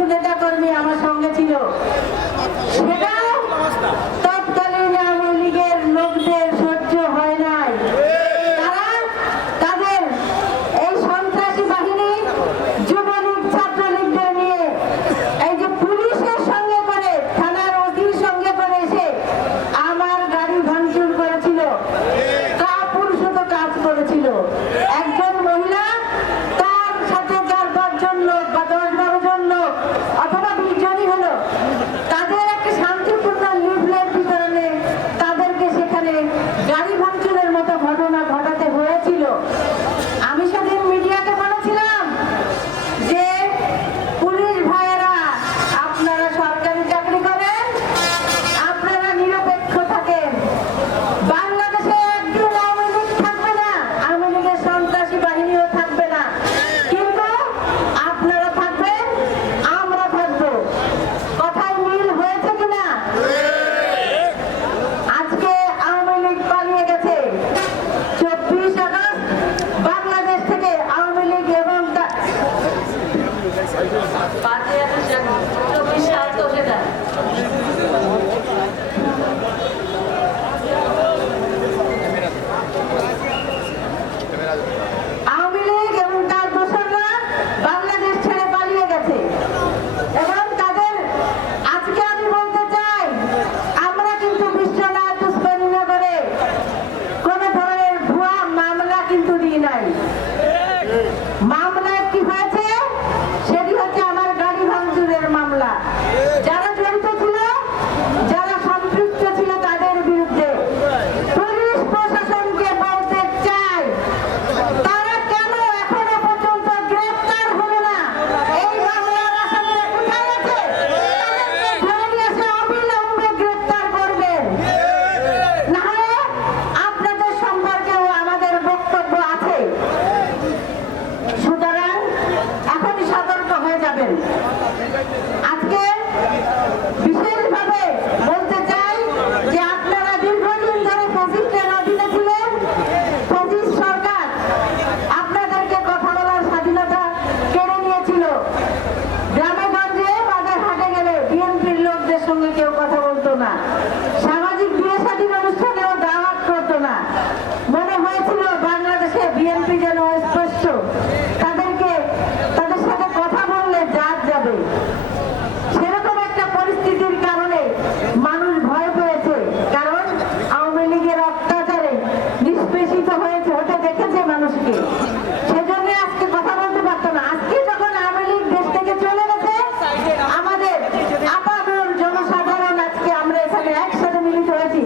কিছু নেতা কর্মী আমার সঙ্গে ছিল, সেটা তৎকালীন আওয়ামী লীগের লোকদের সহ্য হয় নাই। তারা তাদের এই সন্ত্রাসী বাহিনী যুবলীগ ছাত্রলীগদের নিয়ে এই যে পুলিশের সঙ্গে করে, থানার ওসির সঙ্গে করে এসে আমার গাড়ি ভাঙচুর করেছিল, কাপুরুষত কাজ করেছিল। একজন মহিলা, তার সাথে 4-5 জন লোক বা 10-12 জন লোক অথবা 20 জনই হলো, তাদের একটা শান্তিপূর্ণ লিফলেট বিতরণে তাদেরকে সেখানে গাড়ি ভাঙচুরের মতো ঘটনা ঘটাতে হয়েছিল। আমি সেদিন মিডিয়াকে বলেছিলাম যে পুলিশ ভাইয়েরা, আপনারা সরকারি চাকরি করেন, আপনারা নিরপেক্ষ থাকেন। বাংলাদেশে একদিন আওয়ামী লীগ থাকবে না, আওয়ামী লীগের সন্ত্রাসী বাহিনীও থাকবে না, কিন্তু আপনারা থাকবেন, আমরা থাকবো। কথায় মিল হয়েছে কিনা? আজকে আওয়ামী লীগ পালিয়ে গেছে। 24 আগস্ট বাংলাদেশ থেকে আওয়ামী লীগ এবং 24 সাল তো সেটা আওয়ামী লীগ এবং তার দোসররা বাংলাদেশ ছেড়ে পালিয়ে গেছে। এবং তাদের আজকে আমি বলতে চাই, আমরা কিন্তু বিশ্বনাথ পুষ্পনগরে কোন ধরনের ভুয়া মামলা কিন্তু দিই নাই। মামলা কি হয়েছে, সেটি হচ্ছে আমার গাড়ি ভাঙচুরের মামলা। যারা জড়িত ছিল, যারা সম্পৃক্ত ছিল তাদের বিরুদ্ধে পুলিশ প্রশাসনকে বলতে চাই, তারা কেন এখনো পর্যন্ত গ্রেফতার হলো না? এই মামলার আসামিরা কোথায় আছে? তাদেরকে ধরে নিয়ে এসে অবিলম্বে গ্রেফতার করবেন। না হলে আপনাদের সম্পর্কেও আমাদের বক্তব্য আছে। সুতরাং এখনই সতর্ক হয়ে যাবেন। আজকে বিশেষভাবে বলতে চাই যে আপনারা দীর্ঘদিন ধরে ফ্যাসিস্টের অধীনে ছিলেন। ফ্যাসিস্ট সরকার আপনাদেরকে কথা বলার স্বাধীনতা কেড়ে নিয়েছিল। গ্রামে গঞ্জে বাজার হাটে গেলে বিএনপির লোকদের সঙ্গে কেউ কথা বলতো না, সামাজিক বিয়ে শাদীর অনুষ্ঠানেও দাওয়াত করতো না। মনে হয়েছিল বাংলাদেশে বিএনপি যেন স্পষ্ট, তাদের সাথে কথা বললে জাত যাবে। সেরকম একটা পরিস্থিতির কারণে মানুষ ভয় পেয়েছে, কারণ আওয়ামী লীগের অত্যাচারে নিষ্পেষিত হতে দেখেছে মানুষকে। সেজন্য আজকে কথা বলতে পারতো না। আজকে যখন আওয়ামী লীগ দেশ থেকে চলে গেছে, আমাদের আপামর জনসাধারণ আজকে আমরা এখানে একসাথে মিলিত হয়েছি।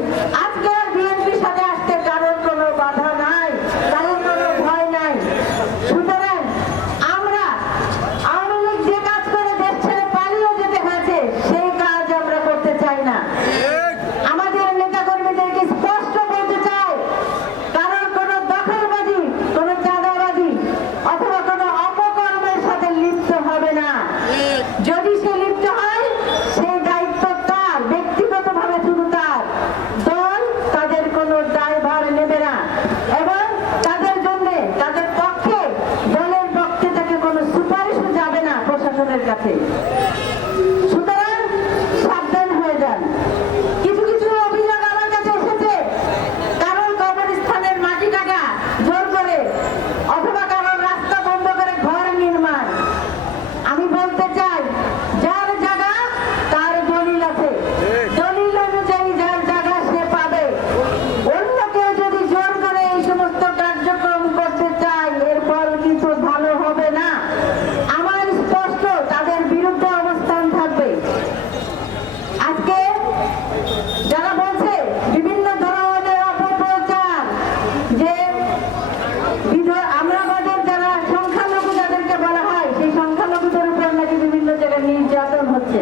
আজকে আর বিএনপির সাথে আসতে কারোর কোনো বাধা নাই, কারোর কোনো ভয় নাই। সুতরাং আমরা আওয়ামী লীগ যে কাজ করে দেশ ছেড়ে পালিয়ে যেতে হয়েছে, সেই কাজ আমরা করতে চাই না। আমাদের নেতা কর্মীদেরকে স্পষ্ট বলতে চাই, কারণ কোনো দখলবাজি, কোনো চাঁদাবাজি অথবা কোনো অপকর্মের সাথে লিপ্ত হবে না। যদি সে লিপ্ত হয়, সেই দায়িত্ব তার, ব্যক্তিগতভাবে শুধু তার। দল তাদের কোনো দায়ভার নেবে না এবং তাদের জন্য, তাদের পক্ষে, দলের পক্ষে থেকে কোনো সুপারিশও যাবে না প্রশাসনের কাছে। সুতরাং সাবধান হয়ে যান। কিছু কিছু অভিযোগ আমার কাছে এসেছে, কারণ কবরস্থানের মাটি কাটা জোর করে অথবা কারণ রাস্তা বন্ধ করে ঘর নির্মাণ। আমি বলতে চাই, যার জায়গা তার দলিল আছে, দলিল অনুযায়ী যার জায়গা সে পাবে। অন্য কেউ যদি জোর করে এই সমস্ত কার্যক্রম করতে চায়, এরপর কিন্তু ভালো হবে না। আমার স্পষ্ট তাদের বিরুদ্ধে অবস্থান থাকবে। আজকে যারা বলছে বিভিন্ন ধরনের অপপ্রচার, যে আমাদের যারা সংখ্যালঘু যাদেরকে বলা হয়, সেই সংখ্যালঘুদের উপর নাকি বিভিন্ন জায়গায় নির্যাতন হচ্ছে,